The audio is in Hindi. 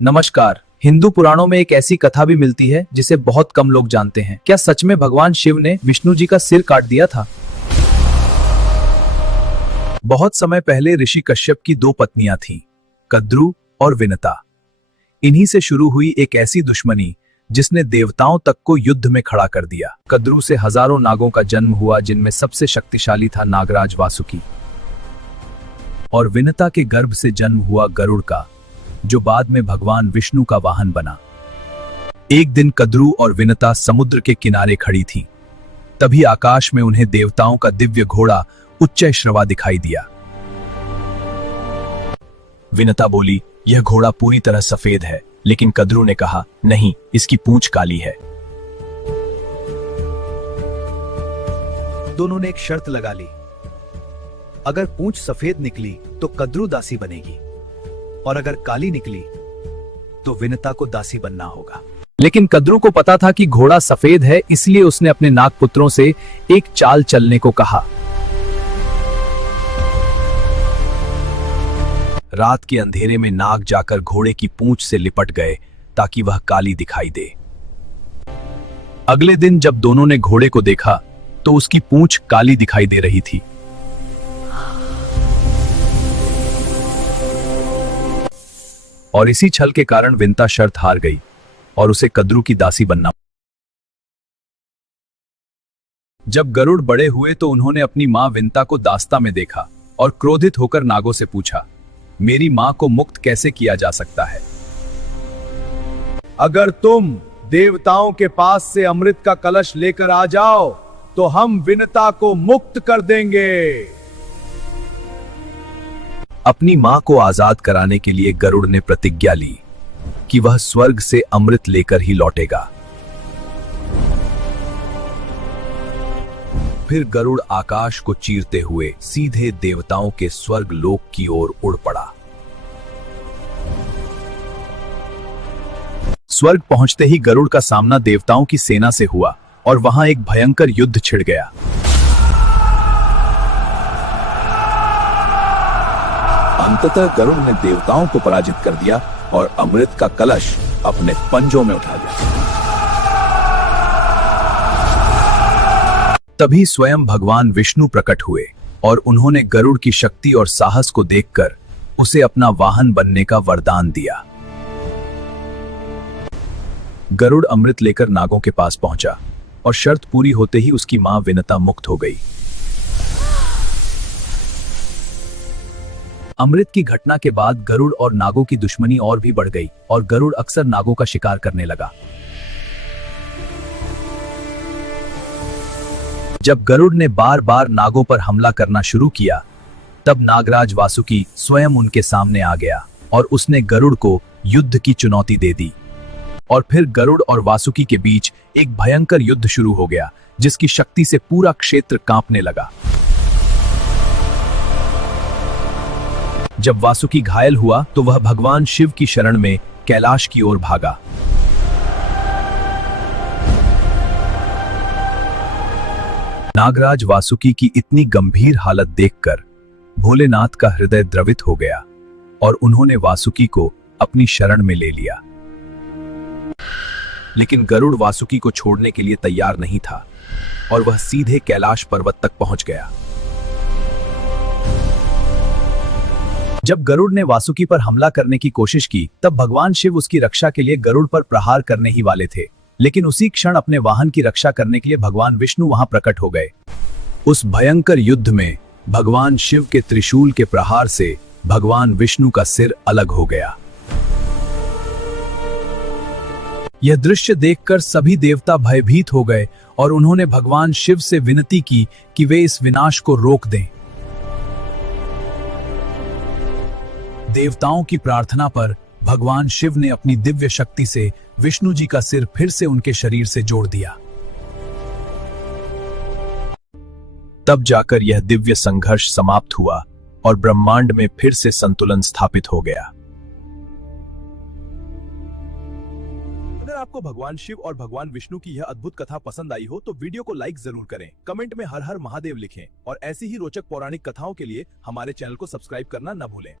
नमस्कार। हिंदू पुराणों में एक ऐसी कथा भी मिलती है जिसे बहुत कम लोग जानते हैं। क्या सच में भगवान शिव ने विष्णु जी का सिर काट दिया था? बहुत समय पहले ऋषि कश्यप की दो पत्नियां थीं, कद्रू और विनता। इन्हीं से शुरू हुई एक ऐसी दुश्मनी जिसने देवताओं तक को युद्ध में खड़ा कर दिया। कद्रू से हजारों नागों का जन्म हुआ, जिनमें सबसे शक्तिशाली था नागराज वासुकी। और विनता के गर्भ से जन्म हुआ गरुड़ का, जो बाद में भगवान विष्णु का वाहन बना। एक दिन कद्रू और विनता समुद्र के किनारे खड़ी थीं। तभी आकाश में उन्हें देवताओं का दिव्य घोड़ा उच्चैःश्रवा दिखाई दिया। विनता बोली, यह घोड़ा पूरी तरह सफेद है, लेकिन कद्रू ने कहा, नहीं, इसकी पूंछ काली है। दोनों ने एक शर्त लगा ली, अगर पूंछ सफेद निकली तो कद्रू दासी बनेगी, और अगर काली निकली तो विनता को दासी बनना होगा। लेकिन कद्रू को पता था कि घोड़ा सफेद है, इसलिए उसने अपने नागपुत्रों से एक चाल चलने को कहा। रात के अंधेरे में नाग जाकर घोड़े की पूंछ से लिपट गए ताकि वह काली दिखाई दे। अगले दिन जब दोनों ने घोड़े को देखा तो उसकी पूंछ काली दिखाई दे रही थी। और इसी छल के कारण विनता शर्त हार गई और उसे कद्रू की दासी बनना। जब गरुड़ बड़े हुए तो उन्होंने अपनी मां विनता को दास्ता में देखा और क्रोधित होकर नागों से पूछा, मेरी मां को मुक्त कैसे किया जा सकता है? अगर तुम देवताओं के पास से अमृत का कलश लेकर आ जाओ तो हम विनता को मुक्त कर देंगे। अपनी मां को आजाद कराने के लिए गरुड़ ने प्रतिज्ञा ली कि वह स्वर्ग से अमृत लेकर ही लौटेगा। फिर गरुड़ आकाश को चीरते हुए सीधे देवताओं के स्वर्ग लोक की ओर उड़ पड़ा। स्वर्ग पहुंचते ही गरुड़ का सामना देवताओं की सेना से हुआ और वहां एक भयंकर युद्ध छिड़ गया। अंततः गरुड़ ने देवताओं को पराजित कर दिया और अमृत का कलश अपने पंजों में उठा लिया। तभी स्वयं भगवान विष्णु प्रकट हुए और उन्होंने गरुड़ की शक्ति और साहस को देखकर उसे अपना वाहन बनने का वरदान दिया। गरुड़ अमृत लेकर नागों के पास पहुंचा और शर्त पूरी होते ही उसकी मां विनता मुक्त हो गई। अमृत की घटना के बाद गरुड़ और नागों की दुश्मनी और भी बढ़ गई और गरुड़ अक्सर नागों का शिकार करने लगा। जब गरुड़ ने बार बार नागों पर हमला करना शुरू किया, तब नागराज वासुकी स्वयं उनके सामने आ गया और उसने गरुड़ को युद्ध की चुनौती दे दी। और फिर गरुड़ और वासुकी के बीच एक भयंकर युद्ध शुरू हो गया, जिसकी शक्ति से पूरा क्षेत्र कांपने लगा। जब वासुकी घायल हुआ तो वह भगवान शिव की शरण में कैलाश की ओर भागा। नागराज वासुकी की इतनी गंभीर हालत देखकर भोलेनाथ का हृदय द्रवित हो गया और उन्होंने वासुकी को अपनी शरण में ले लिया। लेकिन गरुड़ वासुकी को छोड़ने के लिए तैयार नहीं था और वह सीधे कैलाश पर्वत तक पहुंच गया। जब गरुड़ ने वासुकी पर हमला करने की कोशिश की, तब भगवान शिव उसकी रक्षा के लिए गरुड़ पर प्रहार करने ही वाले थे, लेकिन उसी क्षण अपने वाहन की रक्षा करने के लिए भगवान विष्णु वहां प्रकट हो गए। उस भयंकर युद्ध में भगवान शिव के त्रिशूल के प्रहार से भगवान विष्णु का सिर अलग हो गया। यह दृश्य देखकर सभी देवता भयभीत हो गए और उन्होंने भगवान शिव से विनती की कि वे इस विनाश को रोक दें। देवताओं की प्रार्थना पर भगवान शिव ने अपनी दिव्य शक्ति से विष्णु जी का सिर फिर से उनके शरीर से जोड़ दिया। तब जाकर यह दिव्य संघर्ष समाप्त हुआ और ब्रह्मांड में फिर से संतुलन स्थापित हो गया। अगर आपको भगवान शिव और भगवान विष्णु की यह अद्भुत कथा पसंद आई हो तो वीडियो को लाइक जरूर करें, कमेंट में हर हर महादेव लिखें और ऐसी ही रोचक पौराणिक कथाओं के लिए हमारे चैनल को सब्सक्राइब करना न भूलें।